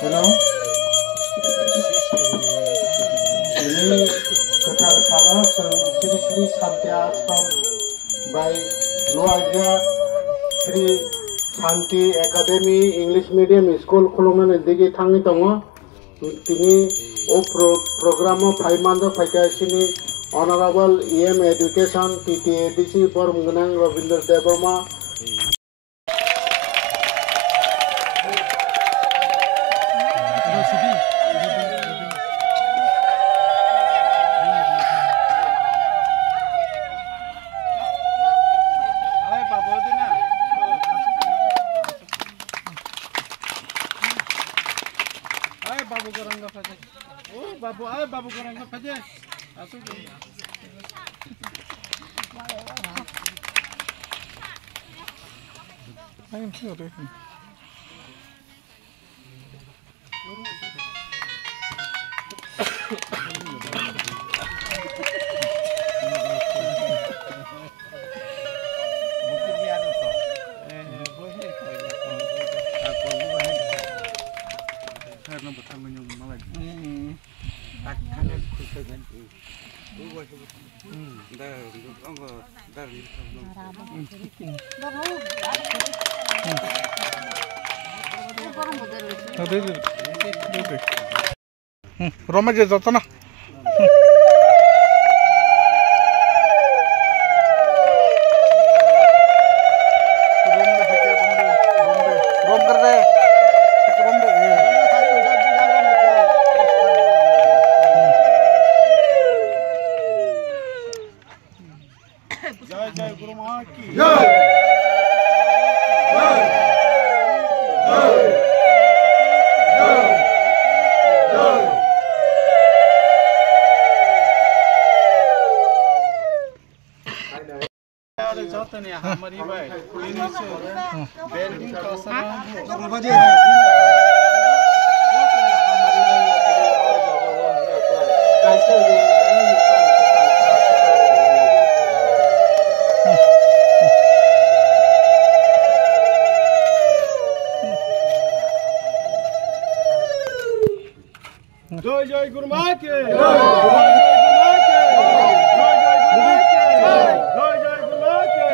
Hello. Ini Ketar Salah Sri Santi Ashram by Luaja Sri Santi Academy English Medium School Kolongan Digi Tangi Tongo Tini O Program of 5 months of Faikasini Honorable EM Education TTADC for Munganang Ravinder Devarma. Babu gorang apa saja? Oh, babu gorang apa saja? Asal. Ayam siapa? Roma je jata na rom kar de जय जय गुरु माँ की जय हमारी भाई welding का जय जय गुरु माँ के जय जय गुरु माँ के जय जय गुरु माँ के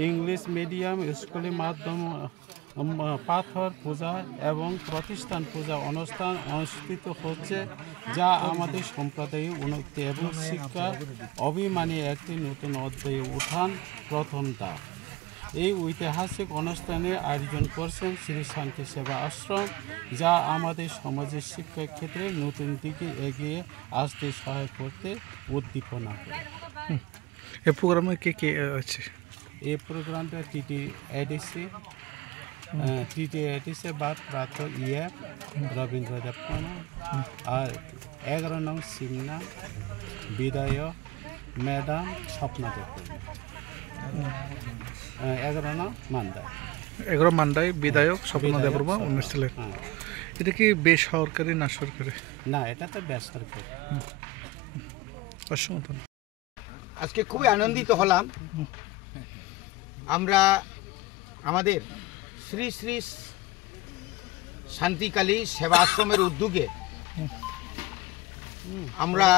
इंग्लिश मीडियम स्कूल माध्यम पाथर पूजा एवं प्रतिष्ठान पूजा अनुष्ठान अनुष्ठित होच्छे जा आमादेर सम्प्रदाये उन्नति एवं शिक्षा अभिमानी एक नतून अध्याये उठान प्रथम धाप। এই ঐতিহাসিক অনুষ্ঠানে আয়োজন করছেন শ্রী শান্তি সেবা আশ্রম যা আমাদের সমাজের শিক্ষা ক্ষেত্রে নতুন দিকে এগিয়ে আসতে সহায়ক করতে উদ্দীপনা করে। এই প্রোগ্রামে কে কে আছে? এই প্রোগ্রামটা टीटीएडीसी बाद प्राप्त EM रविंद्र देववर्मा और 11 नং सिमना विधायक मैडम स्वप्ना देववर्मा 11 নং মান্দাই বিধায়ক স্বপ্না দেববর্মা অনুষ্ঠানে। এটা কি বেসরকারি না সরকারি? না, এটা তো বেসরকারি। অসংখ্য আজকে খুবই আনন্দিত হলাম। আমরা আমাদের শ্রী শ্রী শান্তিকালী সেবা আশ্রমের উদ্যোগে আমরা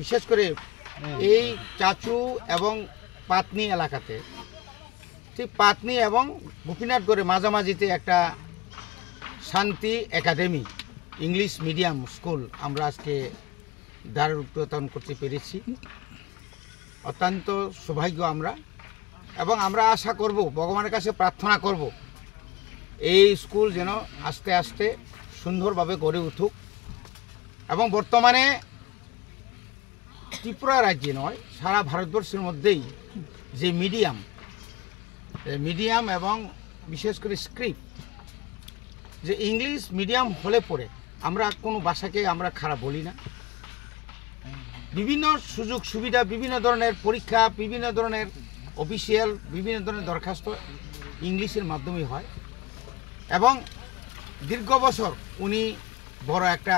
বিশেষ করে এই চাচু এবং পাতনি এলাকাতে, ঠিক পাতনি এবং গোপীনাথগড়ের মাঝামাঝিতে একটা শান্তি একাডেমি ইংলিশ মিডিয়াম স্কুল আমরা আজকে দ্বার উদ্বোধন করতে পেরেছি। অত্যন্ত সৌভাগ্য আমরা, এবং আমরা আশা করব, ভগবানের কাছে প্রার্থনা করব এই স্কুল যেন আস্তে আস্তে সুন্দরভাবে গড়ে উঠুক এবং বর্তমানে ত্রিপুরা রাজ্যে নয়, সারা ভারতবর্ষের মধ্যেই যে মিডিয়াম এবং বিশেষ করে স্ক্রিপ্ট, যে ইংলিশ মিডিয়াম হলে পরে আমরা কোনো ভাষাকে আমরা খারাপ বলি না। বিভিন্ন সুযোগ সুবিধা, বিভিন্ন ধরনের পরীক্ষা, বিভিন্ন ধরনের অফিসিয়াল, বিভিন্ন ধরনের দরখাস্ত ইংলিশের মাধ্যমে হয়। এবং দীর্ঘ বছর উনি বড় একটা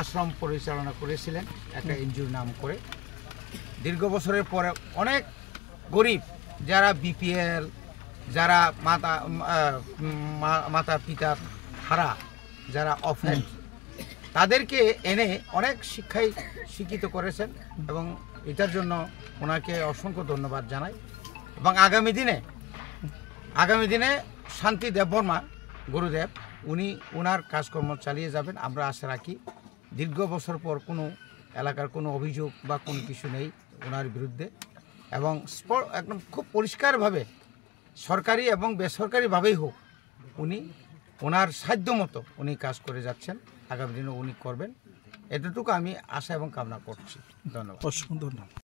আশ্রম পরিচালনা করেছিলেন, একটা এনজিওর নাম করে। দীর্ঘ বছরের পরে অনেক গরিব, যারা বিপিএল, যারা মাতা পিতা হারা, যারা অফেন্স, তাদেরকে এনে অনেক শিক্ষায় শিক্ষিত করেছেন এবং এটার জন্য ওনাকে অসংখ্য ধন্যবাদ জানাই। এবং আগামী দিনে শান্তি দেববর্মা গুরুদেব উনি ওনার কাজকর্ম চালিয়ে যাবেন, আমরা আশা রাখি। দীর্ঘ বছর পর কোনো এলাকার কোনো অভিযোগ বা কোনো কিছু নেই ওনার বিরুদ্ধে, এবং একদম খুব পরিষ্কারভাবে সরকারি এবং বেসরকারিভাবেই হোক উনি ওনার সাধ্য মতো উনি কাজ করে যাচ্ছেন, আগামী দিনে উনি করবেন, এতটুকু আমি আশা এবং কামনা করছি। ধন্যবাদ। অসংখ্য ধন্যবাদ।